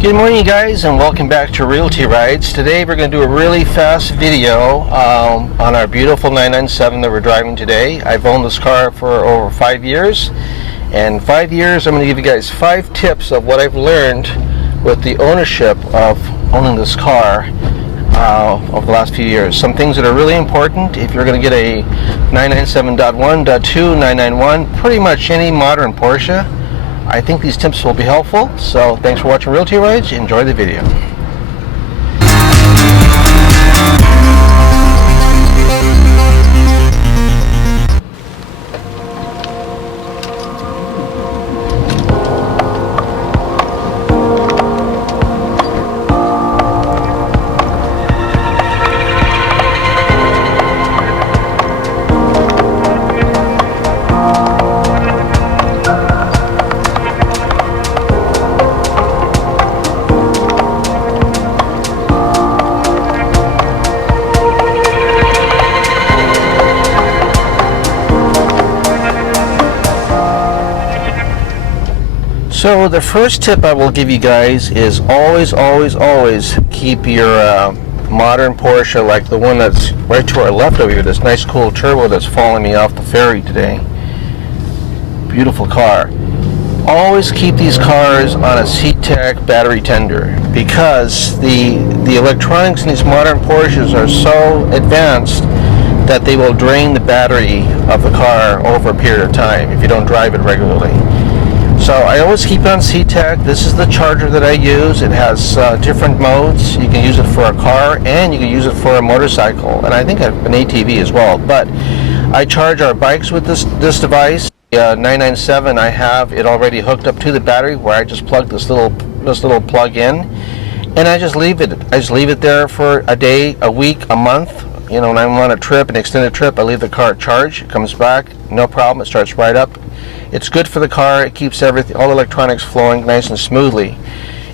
Good morning, guys, and welcome back to Realty Rides. Today we're going to do a really fast video on our beautiful 997 that we're driving today. I've owned this car for over 5 years, and in 5 years I'm going to give you guys 5 tips of what I've learned with the ownership of owning this car over the last few years. Some things that are really important if you're going to get a 997.1, .2, 991, pretty much any modern Porsche. I think these tips will be helpful, so thanks for watching Realty Rides. Enjoy the video. So the first tip I will give you guys is always keep your modern Porsche, like the one that's right to our left over here, this nice cool turbo that's following me off the ferry today. Beautiful car. Always keep these cars on a CTEK battery tender, because the electronics in these modern Porsches are so advanced that they will drain the battery of the car over a period of time if you don't drive it regularly. So I always keep it on CTEK. This is the charger that I use. It has different modes. You can use it for a car and you can use it for a motorcycle, and I think an ATV as well. But I charge our bikes with this device. 997, I have it already hooked up to the battery, where I just plug this little plug in, and I just leave it. I just leave it there for a day, a week, a month. You know, when I'm on a trip, an extended trip, I leave the car charged. It comes back, no problem. It starts right up. It's good for the car. It keeps everything, all electronics flowing nice and smoothly.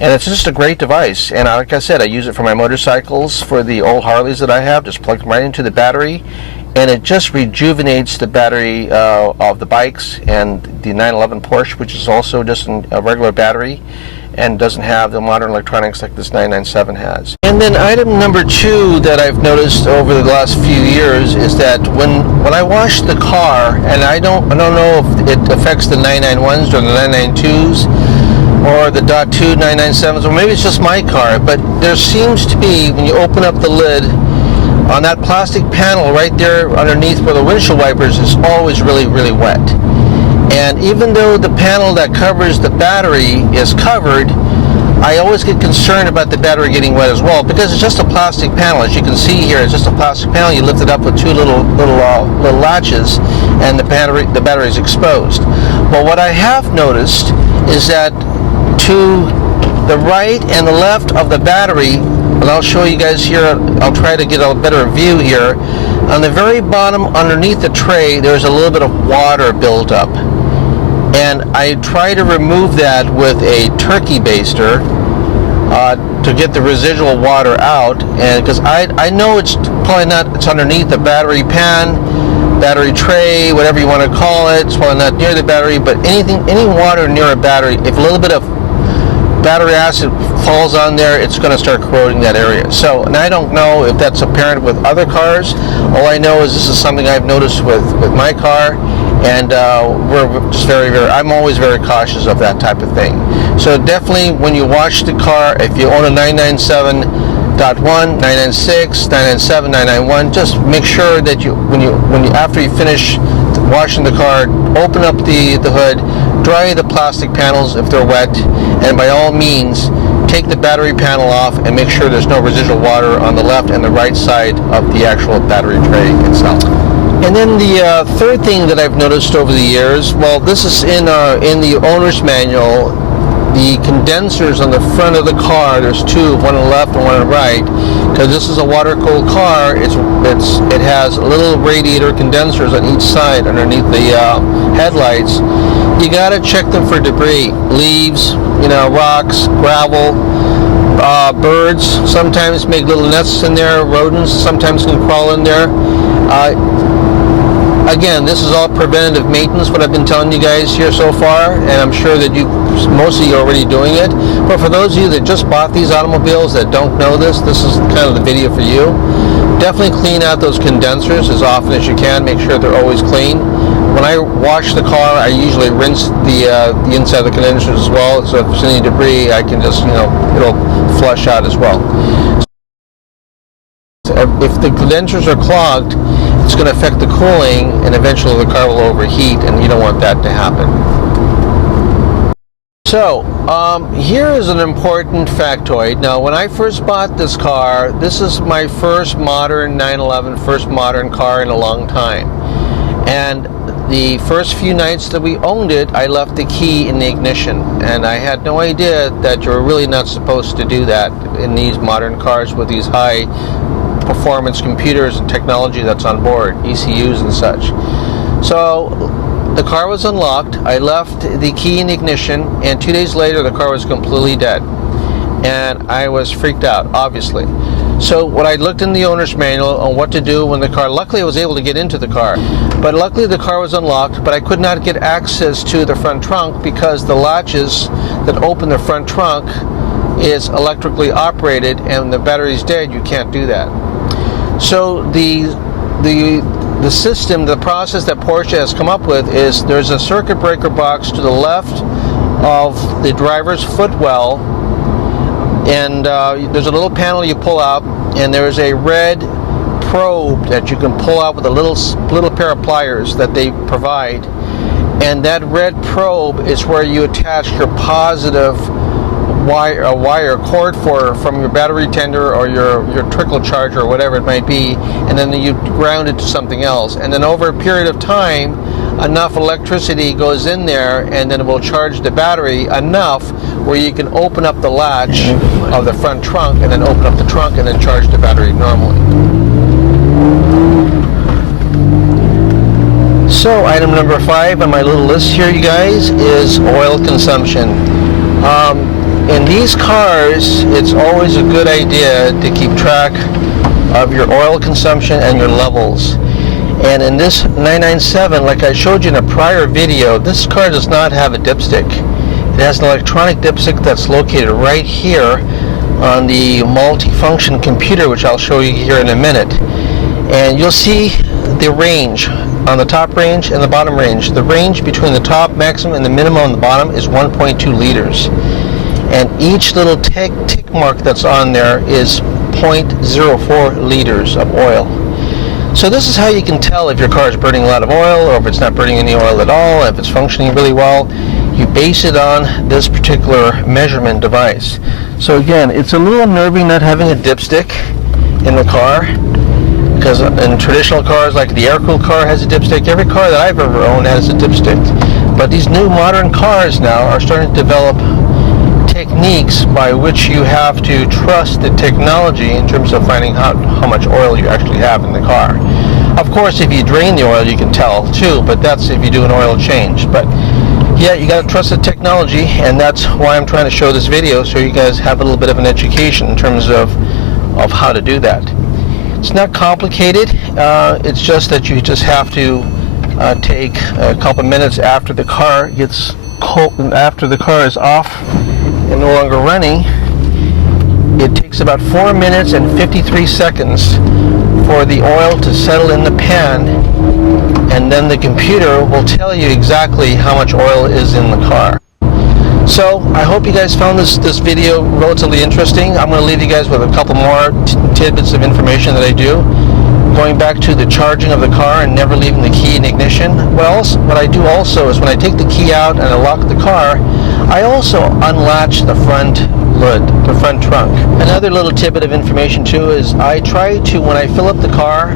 And it's just a great device. And like I said, I use it for my motorcycles, for the old Harleys that I have. Just plug them right into the battery, and it just rejuvenates the battery of the bikes. And the 911 Porsche, which is also just a regular battery and doesn't have the modern electronics like this 997 has. And then item number 2 that I've noticed over the last few years is that when I wash the car, and I don't know if it affects the 991s or the 992s or the .2 997s, or maybe it's just my car, but there seems to be, when you open up the lid, on that plastic panel right there underneath where the windshield wipers is always really wet. And even though the panel that covers the battery is covered, I always get concerned about the battery getting wet as well, because it's just a plastic panel. As you can see here, it's just a plastic panel. You lift it up with 2 little latches, and the battery is exposed. But what I have noticed is that to the right and the left of the battery, and I'll show you guys here, I'll try to get a better view here. On the very bottom underneath the tray, there's a little bit of water built up. And I try to remove that with a turkey baster to get the residual water out. And because I know it's probably not, it's underneath the battery pan, battery tray, whatever you want to call it. It's probably not near the battery, but any water near a battery, if a little bit of battery acid falls on there, it's going to start corroding that area. So, and I don't know if that's apparent with other cars. All I know is this is something I've noticed with my car, and we're just I'm always very cautious of that type of thing. So definitely, when you wash the car, if you own a 997.1, 996, 997, 991, just make sure that when you after you finish washing the car, open up the hood, dry the plastic panels if they're wet, and by all means take the battery panel off and make sure there's no residual water on the left and the right side of the actual battery tray itself. And then the third thing that I've noticed over the years, well, this is in the owner's manual, the condensers on the front of the car, there's 2, one on the left and one on the right, because this is a water-cooled car. It has little radiator condensers on each side underneath the headlights. You got to check them for debris, leaves, rocks, gravel, birds sometimes make little nests in there, rodents sometimes can crawl in there. Again, this is all preventative maintenance, what I've been telling you guys here so far, and I'm sure that most of you are already doing it. But for those of you that just bought these automobiles that don't know this is kind of the video for you. Definitely clean out those condensers as often as you can. Make sure they're always clean. When I wash the car, I usually rinse the inside of the condensers as well, so if there's any debris, I can just, it'll flush out as well. If the condensers are clogged, it's going to affect the cooling, and eventually the car will overheat, and you don't want that to happen. So, here is an important factoid. Now, when I first bought this car, this is my first modern 911, first modern car in a long time. And the first few nights that we owned it, I left the key in the ignition. And I had no idea that you're really not supposed to do that in these modern cars with these high performance computers and technology that's on board, ECUs and such. So the car was unlocked, I left the key in the ignition, and 2 days later the car was completely dead. And I was freaked out, obviously. So when I looked in the owner's manual on what to do when the car, luckily I was able to get into the car, but luckily the car was unlocked, but I could not get access to the front trunk because the latches that open the front trunk is electrically operated, and when the battery's dead, you can't do that. So the system, the process that Porsche has come up with is there's a circuit breaker box to the left of the driver's footwell, and there's a little panel you pull out, and there's a red probe that you can pull out with a little pair of pliers that they provide, and that red probe is where you attach your positive wire cord from your battery tender or your trickle charger or whatever it might be, and then you ground it to something else, and then over a period of time enough electricity goes in there, and then it will charge the battery enough where you can open up the latch of the front trunk and then open up the trunk and then charge the battery normally. So item number 5 on my little list here, you guys, is oil consumption. In these cars, it's always a good idea to keep track of your oil consumption and your levels. And in this 997, like I showed you in a prior video, this car does not have a dipstick. It has an electronic dipstick that's located right here on the multi-function computer, which I'll show you here in a minute. And you'll see the range on the top range and the bottom range. The range between the top maximum and the minimum on the bottom is 1.2 liters. And each little tick mark that's on there is 0.04 liters of oil. So this is how you can tell if your car is burning a lot of oil or if it's not burning any oil at all, if it's functioning really well. You base it on this particular measurement device. So again, it's a little unnerving not having a dipstick in the car, because in traditional cars, like the air-cooled car has a dipstick. Every car that I've ever owned has a dipstick. But these new modern cars now are starting to develop techniques by which you have to trust the technology in terms of finding out how much oil you actually have in the car. Of course, if you drain the oil, you can tell too, but that's if you do an oil change. But yeah, you got to trust the technology, and that's why I'm trying to show this video, so you guys have a little bit of an education in terms of how to do that. It's not complicated. It's just that you just have to take a couple minutes after the car gets cold, after the car is off and no longer running. It takes about 4 minutes and 53 seconds for the oil to settle in the pan, and then the computer will tell you exactly how much oil is in the car. So I hope you guys found this video relatively interesting. I'm going to leave you guys with a couple more tidbits of information that I do. Going back to the charging of the car and never leaving the key in ignition. What I do also is when I take the key out and I lock the car, I also unlatch the front lid, the front trunk. Another little tidbit of information too is I try to, when I fill up the car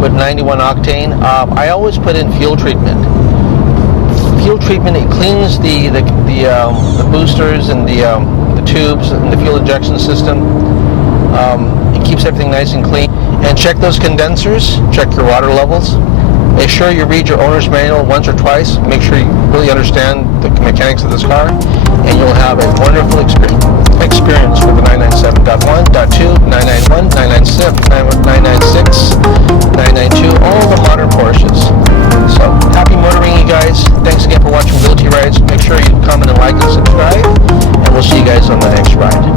with 91 octane, I always put in fuel treatment. Fuel treatment, it cleans the boosters and the tubes and the fuel injection system. It keeps everything nice and clean. And check those condensers, check your water levels. Make sure you read your owner's manual once or twice. Make sure you really understand the mechanics of this car, and you'll have a wonderful experience with the 997.1, .2, 991, 996, 996, 992, all the modern Porsches. So, happy motoring, you guys. Thanks again for watching Realty Rides. Make sure you comment and like and subscribe, and we'll see you guys on the next ride.